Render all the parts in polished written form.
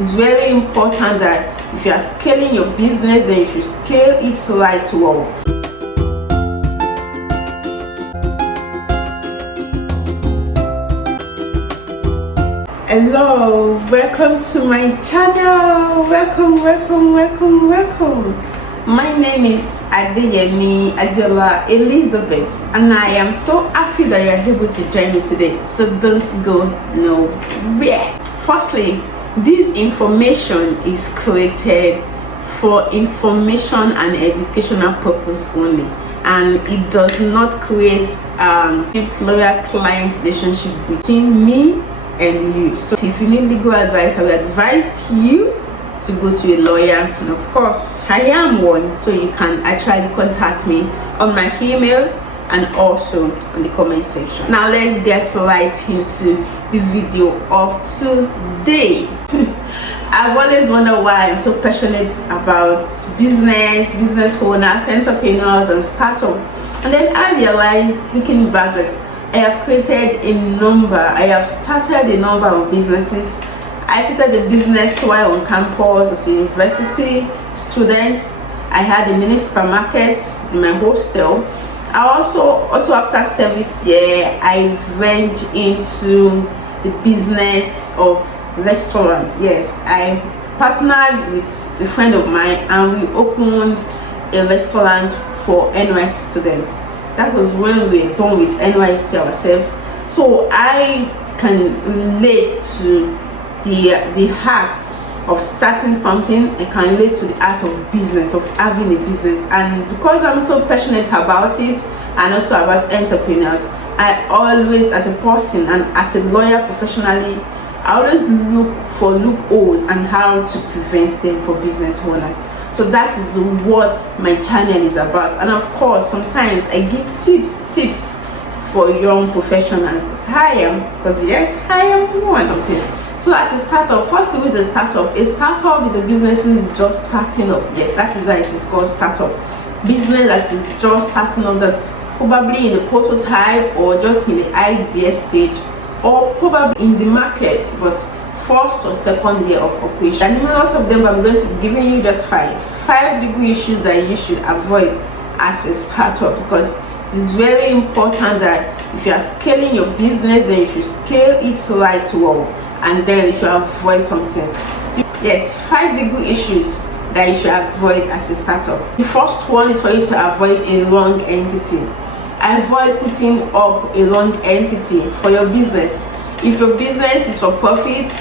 It's very important that if you are scaling your business, then you should scale it right well. Hello, welcome to my channel. Welcome. My name is Adeyemi Adeola Elizabeth, and I am so happy that you are able to join me today. So don't go nowhere. Firstly, this information is created for information and educational purpose only, and it does not create lawyer-client relationship between me and you. So if you need legal advice, I would advise you to go to a lawyer, and of course I am one, so you can actually contact me on my email and also on the comment section. Now let's get right into the video of today. I've always wondered why I'm so passionate about business owners, entrepreneurs and startups, and then I realized, looking back, that I have started a number of businesses. I started a business while on campus as a university student. I had a mini supermarket in my hostel. I also after service year, I went into the business of restaurants. Yes, I partnered with a friend of mine and we opened a restaurant for NYSC students. That was when we were done with NYSC ourselves. So I can relate to the heart of starting something. I can relate to the art of business, of having a business. And because I'm so passionate about it and also about entrepreneurs, I always, as a person and as a lawyer professionally, I always look for loopholes and how to prevent them for business owners. So that is what my channel is about. And of course, sometimes I give tips for young professionals. I am one of it. So as a startup, first thing is a startup. A startup is a business who is just starting up. Yes, that is why it is called startup. Business that is just starting up, that's probably in the prototype or just in the idea stage, or probably in the market, but first or second year of operation. And most of them, I'm going to be giving you just five legal issues that you should avoid as a startup, because it is very important that if you are scaling your business, then you should scale it right well, and then you should avoid some things. Yes, 5 legal issues that you should avoid as a startup. The first one is for you to avoid a wrong entity. Avoid putting up a wrong entity for your business. If your business is for profit,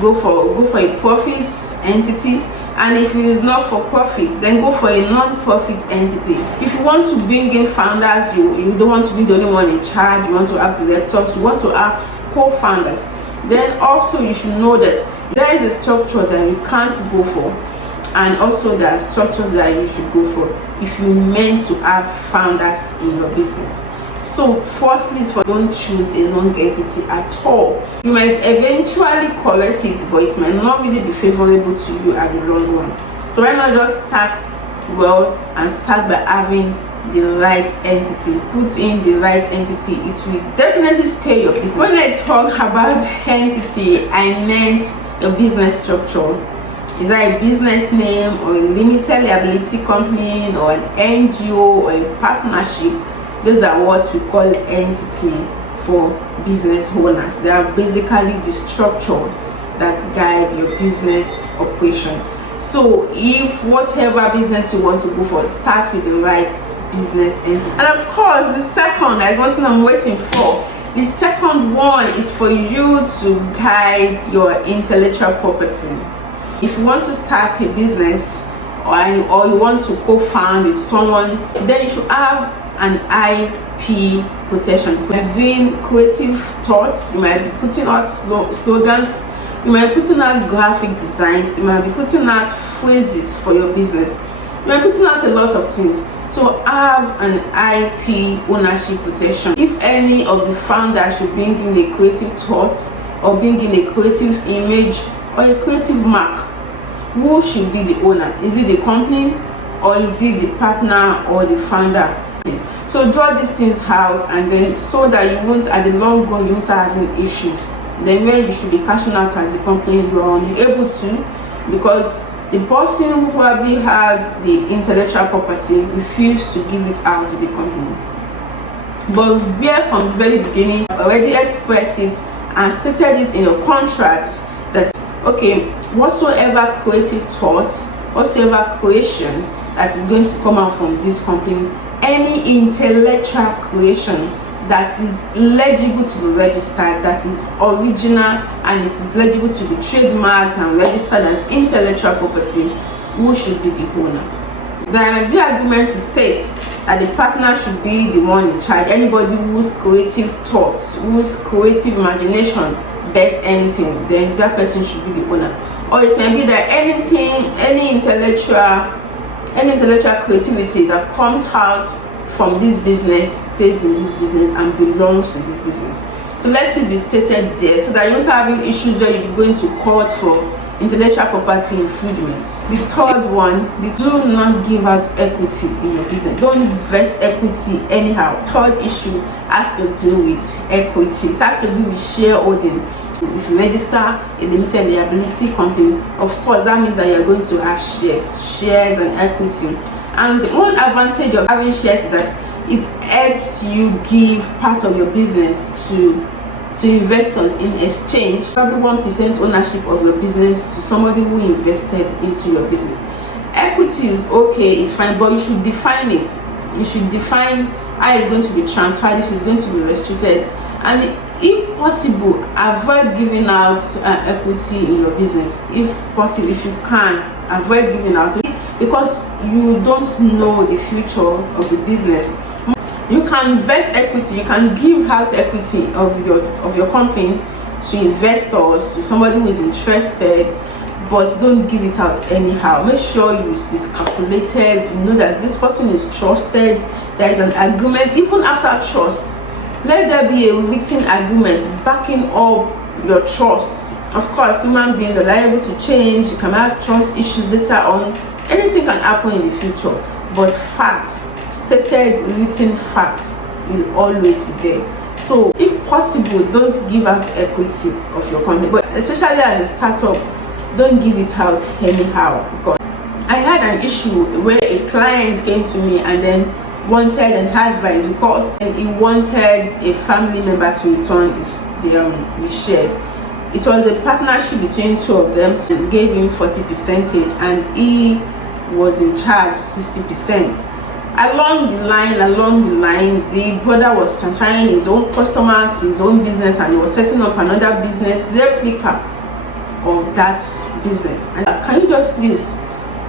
go for a profit entity, and if it is not for profit, then go for a non-profit entity. If you want to bring in founders, you don't want to be the only one in charge, you want to have directors, you want to have co-founders, then also you should know that there is a structure that you can't go for, and also there are structures that you should go for if you meant to have founders in your business. So firstly, don't choose a wrong entity at all. You might eventually correct it, but it might not really be favorable to you at the long run. So why not just start well and start by having the right entity. Put in the right entity. It will definitely scale your business. When I talk about entity, I meant your business structure. Is that a business name or a limited liability company or an NGO or a partnership? Those are what we call entity for business owners. They are basically the structure that guide your business operation. So if whatever business you want to go for, start with the right business entity. And of course, the second, that's one thing I'm waiting for. The second one is for you to guide your intellectual property. If you want to start a business or you want to co-found with someone, then you should have an IP protection. You're doing creative thoughts, you might be putting out slogans, you might be putting out graphic designs, you might be putting out phrases for your business, you might be putting out a lot of things. So have an IP ownership protection. If any of the founders should bring in a creative thought or bring in a creative image or a creative mark, who should be the owner? Is it the company or is it the partner or the founder? So draw these things out, and then so that you won't, at the long run, you won't start having issues then when you should be cashing out as a company, you are unable to, because the person who probably had the intellectual property refused to give it out to the company. But where from the very beginning already expressed it and stated it in your contract that, okay, whatsoever creative thoughts, whatsoever creation that is going to come out from this company, any intellectual creation that is legible to be registered, that is original, and it is legible to be trademarked and registered as intellectual property, who should be the owner? There might be arguments to state that the partner should be the one in charge. Anybody whose creative thoughts, whose creative imagination bets anything, then that person should be the owner. Or it may be that any intellectual creativity that comes out from this business stays in this business and belongs to this business. So let it be stated there, so that you don't have any issues where you're going to court for intellectual property infringements. The third one, do not give out equity in your business. Don't invest equity anyhow. Third issue has to do with equity. It has to do with shareholding. If you register a limited liability company, of course that means that you're going to have shares and equity. And one advantage of having shares is that it helps you give part of your business to investors in exchange, probably 1% ownership of your business to somebody who invested into your business. Equity is okay, it's fine, but you should define it. You should define how it's going to be transferred, if it's going to be restricted, and if possible, avoid giving out equity in your business. If possible, if you can, avoid giving out, because you don't know the future of the business. You can invest equity, you can give out equity of your company to investors, to somebody who is interested, but don't give it out anyhow. Make sure it's calculated, you know that this person is trusted, there is an agreement. Even after trust, let there be a written agreement backing up your trust. Of course, human beings are liable to change, you can have trust issues later on, anything can happen in the future, but facts, stated written facts, will always be there. So if possible, don't give out equity of your company, but especially as a startup, don't give it out anyhow. Because I had an issue where a client came to me and then wanted an advice, because he wanted a family member to return the shares. It was a partnership between two of them, so they gave him 40% and he was in charge 60%. Along the line, the brother was transferring his own customers to his own business, and he was setting up another business replica of that business. And can you just please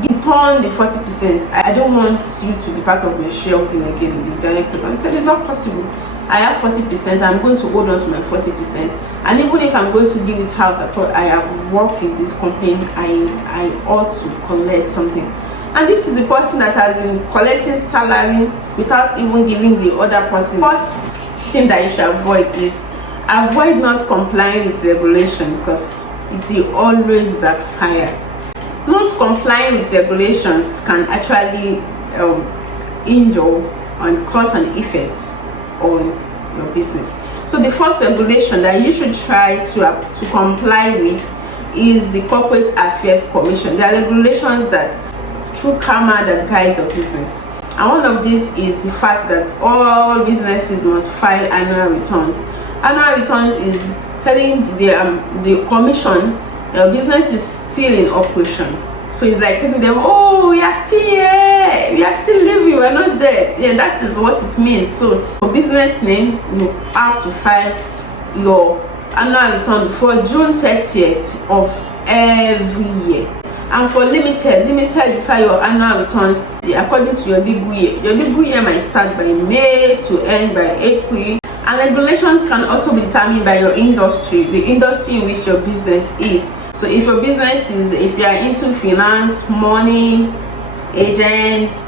return the 40%? I don't want you to be part of my shareholding again. The director and said, it's not possible. I have 40%, I'm going to hold on to my 40%. And even if I'm going to give it out at all, I have worked in this company, I ought to collect something. And this is the person that has been collecting salary without even giving the other person. What thing that you should avoid is avoid not complying with regulation, because it will always backfire. Not complying with regulations can actually injure and cause an effect on your business. So the first regulation that you should try to comply with is the Corporate Affairs Commission. There are regulations that through karma that guides your business, and one of these is the fact that all businesses must file annual returns. Annual returns is telling the commission your business is still in operation. So it's like telling them, oh, we are still here, we are still living, we are not dead. Yeah, that is what it means. So for business name, you have to file your annual return before June 30th of every year. And for limited, you file your annual returns according to your legal year. Your legal year might start by May to end by April. And regulations can also be determined by your industry, the industry in which your business is. So if your business is, if you are into finance, money, agents,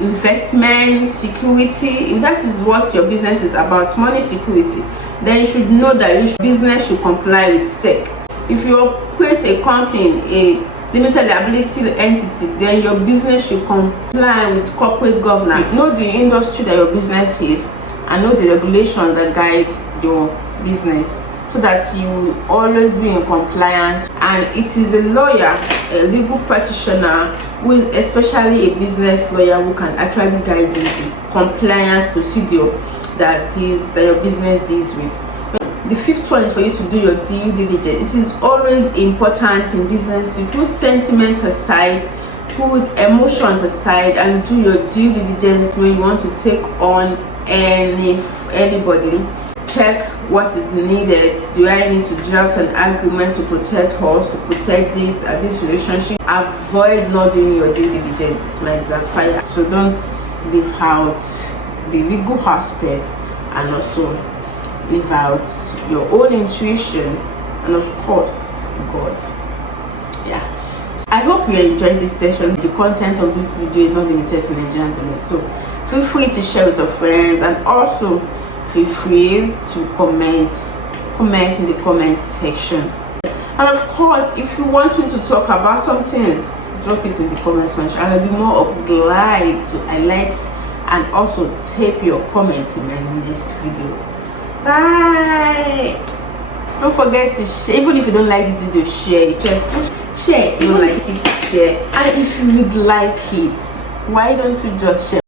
investment, security, if that is what your business is about, money security, then you should know that your business should comply with SEC. If you operate a company, a limited liability entity, then your business should comply with corporate governance. Know the industry that your business is and know the regulation that guide your business. so that you will always be in compliance. And it is a lawyer, a legal practitioner, who is especially a business lawyer, who can actually guide you the compliance procedure that your business deals with. The fifth one is for you to do your due diligence. It is always important in business to put sentiment aside, put emotions aside, and do your due diligence when you want to take on anybody. Check what is needed. Do I need to draft an agreement to protect us, to protect this relationship? Avoid not doing your due diligence. It might backfire. So don't leave out the legal aspect, and also leave out your own intuition, and of course God. Yeah, I hope you enjoyed this session. The content of this video is not limited to Nigerians alone, so feel free to share with your friends, and also feel free to comment in the comment section. And of course, if you want me to talk about some things, drop it in the comment section. I will be more obliged to highlight and also tape your comments in my next video. Bye. Don't forget to share. Even if you don't like this video, share it. Share. If you don't like it, share. And if you would like it, why don't you just share?